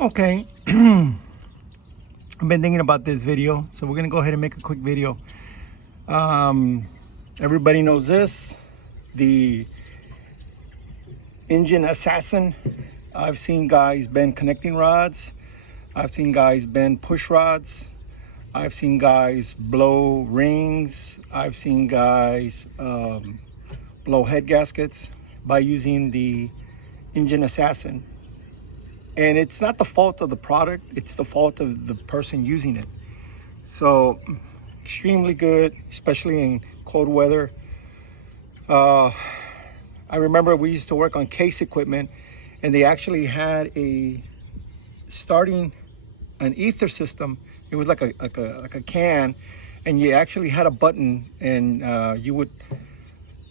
Okay, I've been thinking about this video, so we're gonna go ahead and make a quick video. Everybody knows this, the engine assassin. I've seen guys bend connecting rods. I've seen guys bend push rods. I've seen guys blow rings. I've seen guys blow head gaskets by using the engine assassin. And it's not the fault of the product, it's the fault of the person using it. So extremely good, especially in cold weather. I remember we used to work on case equipment, and they actually had an ether system. It was like a can, and you actually had a button, and you would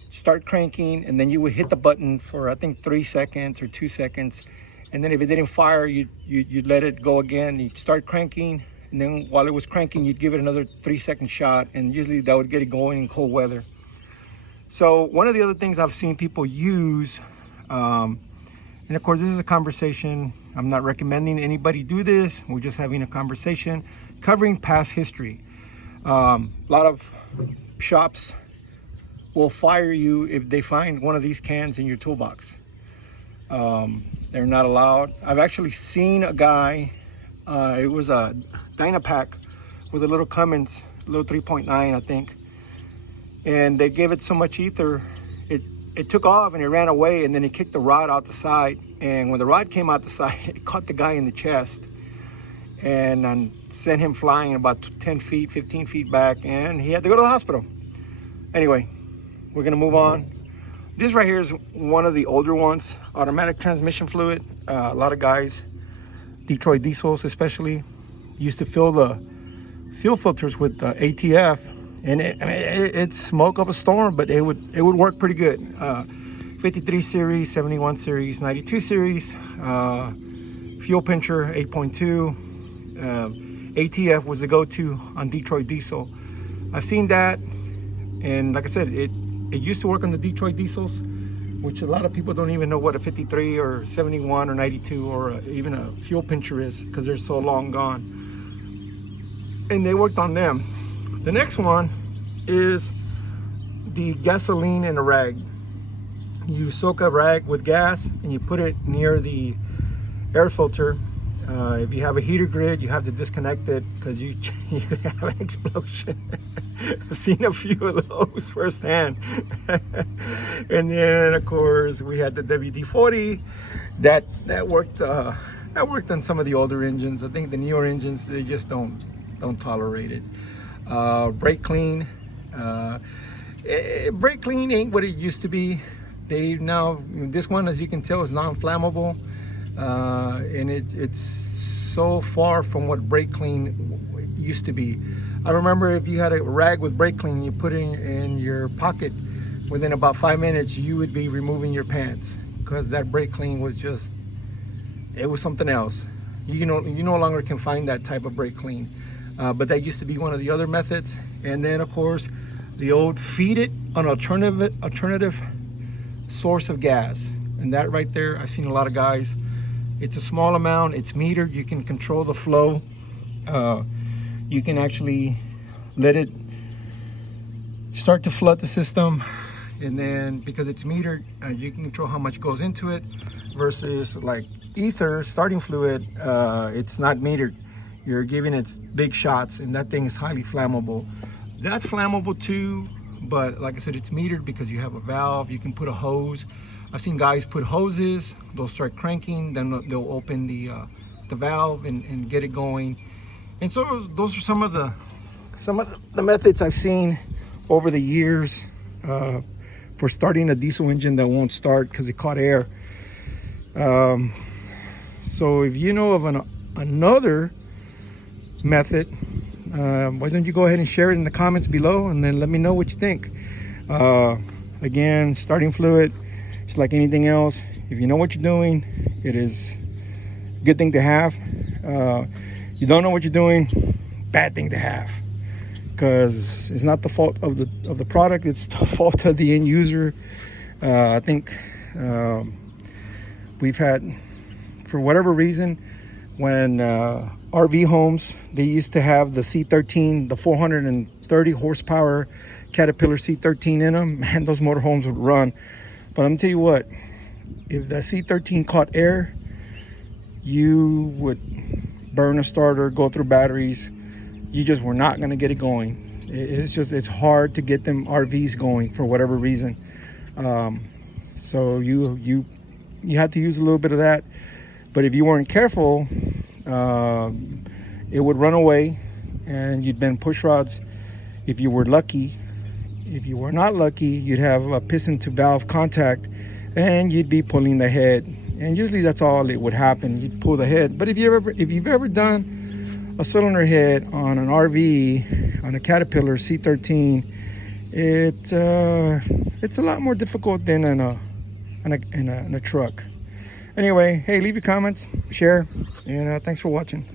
start cranking, and then you would hit the button for I think 3 seconds or 2 seconds, and then if it didn't fire, you'd let it go again. You'd start cranking, and then while it was cranking, you'd give it another 3-second shot, and usually that would get it going in cold weather. So one of the other things I've seen people use, and of course this is a conversation, I'm not recommending anybody do this, we're just having a conversation covering past history. A lot of shops will fire you if they find one of these cans in your toolbox. They're not allowed. I've actually seen a guy, it was a Dynapack with a little Cummins, little 3.9 I think, and they gave it so much ether, it took off and it ran away, and then it kicked the rod out the side, and when the rod came out the side, it caught the guy in the chest and sent him flying about 10 feet, 15 feet back, and he had to go to the hospital. Anyway, we're gonna move on. This right here is one of the older ones, automatic transmission fluid. A lot of guys, Detroit diesels especially, used to fill the fuel filters with ATF, and it'd smoke up a storm, but it would work pretty good. 53 series, 71 series, 92 series, fuel pincher 8.2. ATF was the go-to on Detroit diesel. I've seen that, and like I said, it used to work on the Detroit diesels, which a lot of people don't even know what a 53 or 71 or 92 or even a fuel pincher is, because they're so long gone. And they worked on them. The next one is the gasoline in a rag. You soak a rag with gas and you put it near the air filter. If you have a heater grid, you have to disconnect it because you could have an explosion. I've seen a few of those firsthand. And then of course we had the WD-40 that worked on some of the older engines. I think the newer engines, they just don't tolerate it. Brake clean. Brake clean ain't what it used to be. This one, as you can tell, is non-flammable. And it's so far from what brake clean used to be. I remember if you had a rag with brake clean, you put it in your pocket, within about 5 minutes you would be removing your pants, because that brake clean was just, it was something else. You no longer can find that type of brake clean, but that used to be one of the other methods. And then of course the old feed it an alternative source of gas, and that right there, I've seen a lot of guys. It's a small amount, it's metered, you can control the flow. You can actually let it start to flood the system, and then because it's metered, you can control how much goes into it, versus like ether, starting fluid, it's not metered. You're giving it big shots, and that thing is highly flammable. That's flammable too, but like I said, it's metered because you have a valve. You can put a hose. I've seen guys put hoses, they'll start cranking, then they'll open the valve and get it going. And so those are some of the methods I've seen over the years for starting a diesel engine that won't start because it caught air. So if you know of another method, why don't you go ahead and share it in the comments below, and then let me know what you think. Again, starting fluid, it's like anything else. If you know what you're doing, it is a good thing to have. You don't know what you're doing, bad thing to have, because it's not the fault of the product, it's the fault of the end user. I think we've had, for whatever reason, when RV homes, they used to have the C13, the 430 horsepower Caterpillar C13 in them. Man, those motorhomes would run. But I'm gonna tell you what, if that C13 caught air, you would burn a starter, go through batteries. You just were not gonna get it going. It's hard to get them RVs going for whatever reason. So you had to use a little bit of that. But if you weren't careful, it would run away and you'd bend push rods if you were lucky. If you were not lucky, you'd have a piston to valve contact and you'd be pulling the head. And usually that's all it would happen. You'd pull the head. But if you've ever done a cylinder head on an RV, on a Caterpillar C13, it's a lot more difficult than in a truck. Anyway, hey, leave your comments, share, and thanks for watching.